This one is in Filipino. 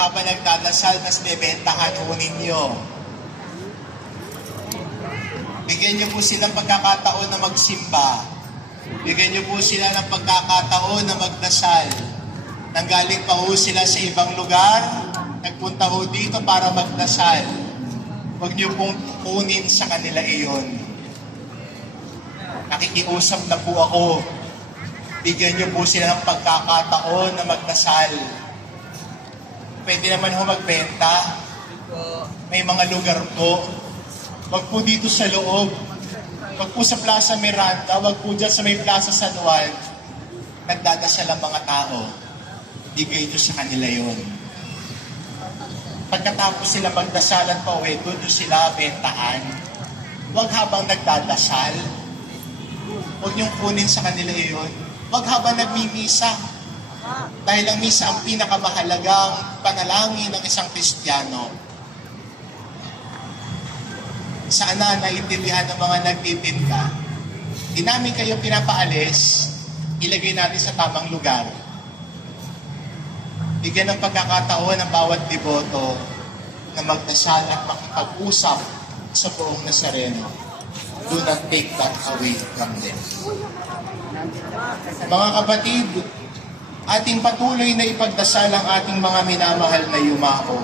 Habang nagdadasal, tas bebentahan ho ninyo. Bigyan niyo po silang pagkakataon na magsimba. Bigyan niyo po sila ng pagkakataon na magdasal. Nanggaling pa ho sila sa ibang lugar, nagpunta ho dito para magdasal. Huwag niyo pong kunin sa kanila iyon. Nakikiusap na po ako. Bigyan niyo po sila ng pagkakataon na magdasal. Pwede naman ho magbenta. May mga lugar po. Wag po dito sa loob. Wag po sa Plaza Miranda. Wag po dyan sa may Plaza San Juan. Nagdadasal ang mga tao. Bigay niyo sa kanila yon. Pagkatapos sila magdasal at pauwi, doon nyo sila bentahan. Wag habang nagdadasal. Huwag niyong kunin sa kanila yon. Wag habang nagmimisa. Dahil ang misa ang pinakamahalagang panalangin ng isang Kristiyano. Sana naiintindihan ng mga nagtitinda. Di namin kayo pinapaalis, ilagay natin sa tamang lugar. Bigyan ng pagkakataon ng bawat deboto na magdasal at makipag-usap sa buong Nazareno. Do not take that away from them. Mga kapatid, ating patuloy na ipagdasal ang ating mga minamahal na yumao.